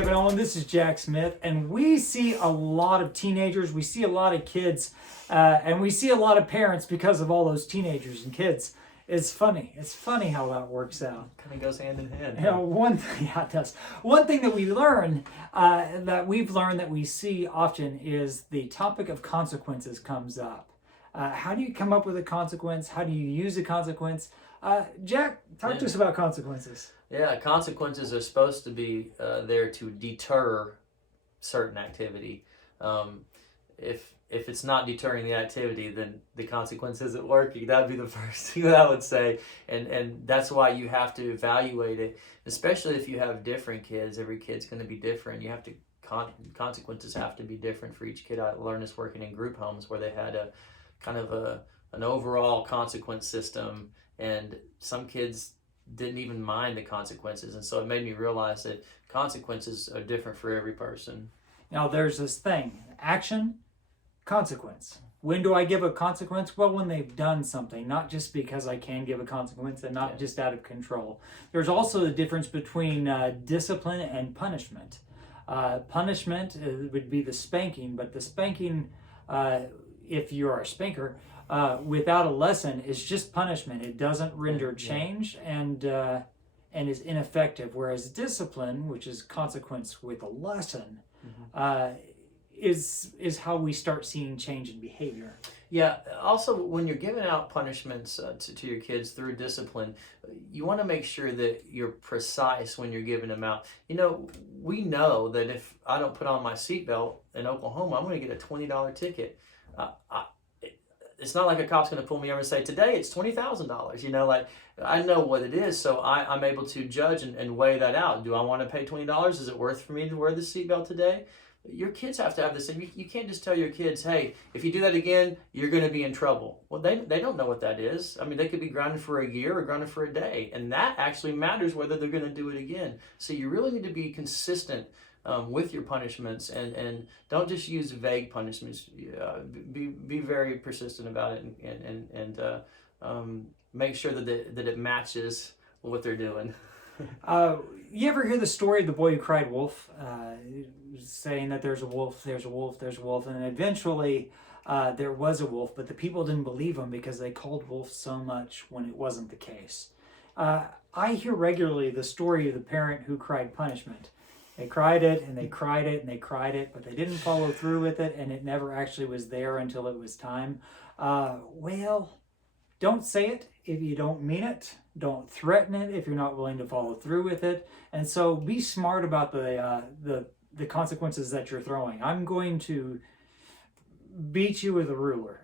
Kevon Owen. This is Jack Smith, and we see a lot of teenagers. We see a lot of kids, and we see a lot of parents because of all those teenagers and kids. It's funny. It's funny how that works out. Kind of goes hand in hand. You know, yeah, it does. One thing that we learn, that we've learned that we see often is the topic of consequences comes up. How do you come up with a consequence? How do you use a consequence? Jack, talk to us about consequences. Yeah, consequences are supposed to be there to deter certain activity. If it's not deterring the activity, then the consequence isn't working. That would be the first thing that I would say. And that's why you have to evaluate it, especially if you have different kids. Every kid's going to be different. You have to consequences have to be different for each kid. I learned this working in group homes where they had a kind of an overall consequence system, and some kids didn't even mind the consequences. And so it made me realize that consequences are different for every person. Now there's this thing, action, consequence. When do I give a consequence? Well, when they've done something, not just because I can give a consequence and not just out of control. There's also the difference between discipline and punishment. Punishment would be the spanking, but the spanking, if you are a spanker, without a lesson is just punishment. It doesn't render change and is ineffective. Whereas discipline, which is consequence with a lesson, is how we start seeing change in behavior. Yeah, also when you're giving out punishments to your kids through discipline, you want to make sure that you're precise when you're giving them out. You know, we know that if I don't put on my seatbelt in Oklahoma, I'm going to get a $20 ticket. It's not like a cop's going to pull me over and say, today it's $20,000. You know, like I know what it is, so I'm able to judge and weigh that out. Do I want to pay $20? Is it worth for me to wear the seatbelt today? Your kids have to have the same. You can't just tell your kids, hey, if you do that again, you're going to be in trouble. Well, they don't know what that is. I mean, they could be grounded for a year or grounded for a day, and that actually matters whether they're going to do it again. So you really need to be consistent with your punishments, and don't just use vague punishments. Be very persistent about it, and make sure that it matches what they're doing. You ever hear the story of the boy who cried wolf? Saying that there's a wolf, there's a wolf, there's a wolf, and eventually there was a wolf, but the people didn't believe him because they called wolf so much when it wasn't the case. I hear regularly the story of the parent who cried punishment. They cried it, and they cried it, and they cried it, but they didn't follow through with it, and it never actually was there until it was time. Well, don't say it if you don't mean it. Don't threaten it if you're not willing to follow through with it. And so be smart about the consequences that you're throwing. I'm going to beat you with a ruler.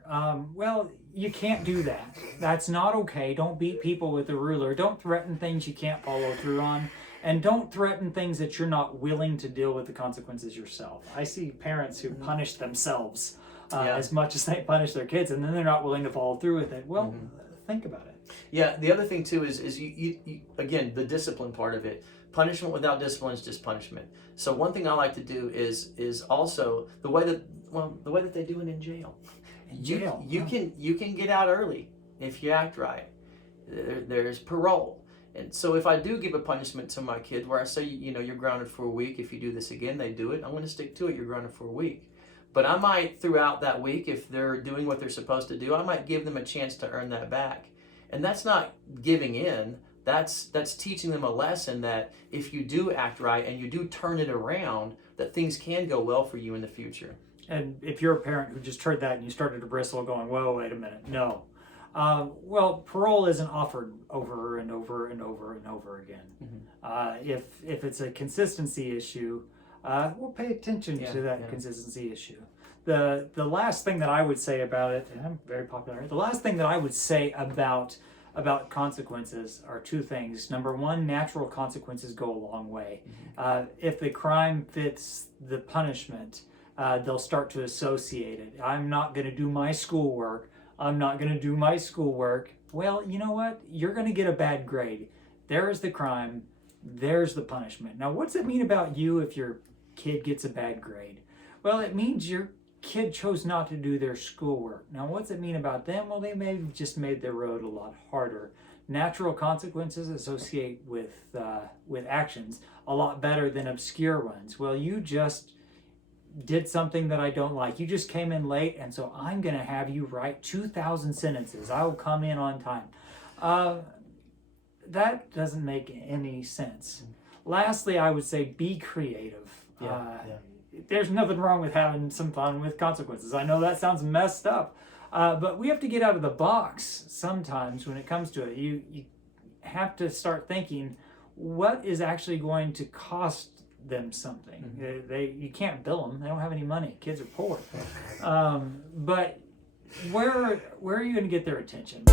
Well, you can't do that. That's not okay. Don't beat people with a ruler. Don't threaten things you can't follow through on. And don't threaten things that you're not willing to deal with the consequences yourself. I see parents who punish themselves as much as they punish their kids, and then they're not willing to follow through with it. Well, think about it. Yeah, the other thing too is you again, the discipline part of it. Punishment without discipline is just punishment. So one thing I like to do is also the way that they do it in jail. You can get out early if you act right. There's parole. And so if I do give a punishment to my kid where I say, you know, you're grounded for a week, if you do this again, they do it, I'm going to stick to it, you're grounded for a week. But I might, throughout that week, if they're doing what they're supposed to do, I might give them a chance to earn that back. And that's not giving in. That's teaching them a lesson that if you do act right and you do turn it around, that things can go well for you in the future. And if you're a parent who just heard that and you started to bristle going, whoa, wait a minute, no. Well, parole isn't offered over and over and over and over again. If it's a consistency issue, we'll pay attention to that consistency issue. The last thing that I would say about it, and I'm very popular, the last thing that I would say about consequences are two things. Number one, natural consequences go a long way. If the crime fits the punishment, they'll start to associate it. I'm not going to do my schoolwork. I'm not going to do my schoolwork. Well, you know what? You're going to get a bad grade. There's the crime. There's the punishment. Now, what's it mean about you if your kid gets a bad grade? Well, it means your kid chose not to do their schoolwork. Now, what's it mean about them? Well, they may have just made their road a lot harder natural consequences associate with actions a lot better than obscure ones. Well, you just did something that I don't like. You just came in late, and so I'm going to have you write 2,000 sentences. I will come in on time. That doesn't make any sense. Lastly, I would say be creative. There's nothing wrong with having some fun with consequences. I know that sounds messed up, but we have to get out of the box sometimes when it comes to it. You have to start thinking, what is actually going to cost them something? You can't bill them. They don't have any money. Kids are poor. But where are you going to get their attention?